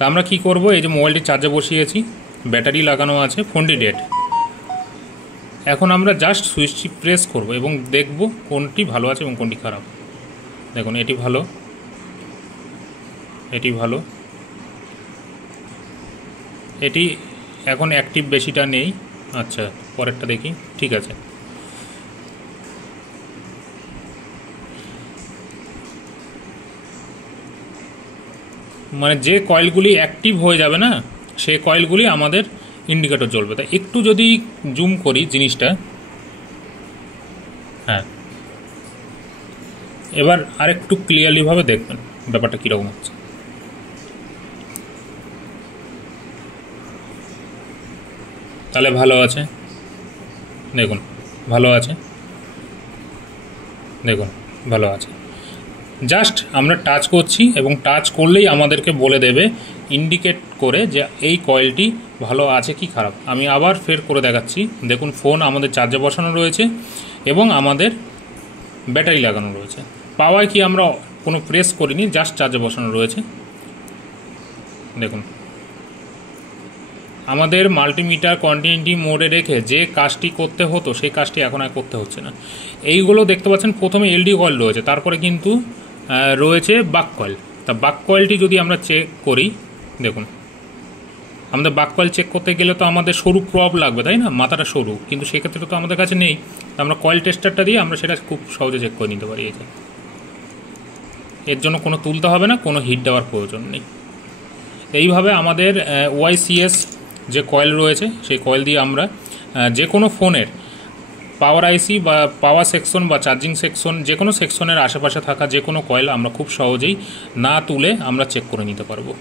তা আমরা কী করবো, এই যে মোবাইলটি চার্জে বসিয়েছি, ব্যাটারি লাগানো আছে, ফোনটি ডেড। এখন আমরা জাস্ট সুইচটি প্রেস করব এবং দেখব কোনটি ভালো আছে এবং কোনটি খারাপ। দেখুন এটি ভালো, এটি ভালো, এটি এখন অ্যাক্টিভ বেশিটা নেই। আচ্ছা পরেরটা দেখি, ঠিক আছে। মানে যে কয়েলগুলি অ্যাক্টিভ হয়ে যাবে না, সেই কয়েলগুলি আমাদের ইন্ডিকেটর জ্বলবে। তাই একটু যদি জুম করি জিনিসটা, হ্যাঁ এবার আরেকটু ক্লিয়ারলিভাবে দেখবেন ব্যাপারটা কীরকম হচ্ছে। তাহলে ভালো আছে, দেখুন ভালো আছে, দেখুন ভালো আছে। জাস্ট আমরা টাচ করছি এবং টাচ করলেই আমাদেরকে বলে দেবে ইন্ডিকেট করে যে এই কয়েলটি ভালো আছে কি খারাপ। আমি আবার ফের করে দেখাচ্ছি। দেখুন ফোন আমাদের চার্জে বসানো রয়েছে এবং আমাদের ব্যাটারি লাগানো রয়েছে। পাওয়ায় কি আমরা কোনো প্রেস করিনি, জাস্ট চার্জে বসানো রয়েছে। দেখুন আমাদের মাল্টিমিটার কন্টিনিউটি মোডে রেখে যে কাজটি করতে হতো সেই কাজটি এখন আর করতে হচ্ছে না। এইগুলো দেখতে পাচ্ছেন, প্রথমে এলডি কয়েল রয়েছে, তারপরে কিন্তু রয়েছে বাক কয়েল। তা বাক কয়েলটি যদি আমরা চেক করি, দেখুন আমাদের বাক কয়েল চেক করতে গেলে তো আমাদের সরু প্রব লাগবে, তাই না, মাথাটা সরু, কিন্তু সেক্ষেত্রে তো আমাদের কাছে নেই। আমরা কয়েল টেস্টারটা দিয়ে আমরা সেটা খুব সহজে চেক করে নিতে পারি। এর জন্য কোনো তুলতে হবে না, কোনো হিট দেওয়ার প্রয়োজন নেই। এইভাবে আমাদের ওয়াইসিএস যে কয়েল রয়েছে সেই কয়েল দিয়ে আমরা যে কোনো ফোনের পাওয়ার আইসি বা পাওয়ার সেকশন বা চার্জিং সেকশন, যে কোনো সেকশনের আশেপাশে থাকা যে কোনো কয়েল আমরা খুব সহজেই না তুলে আমরা চেক করে নিতে পারবো।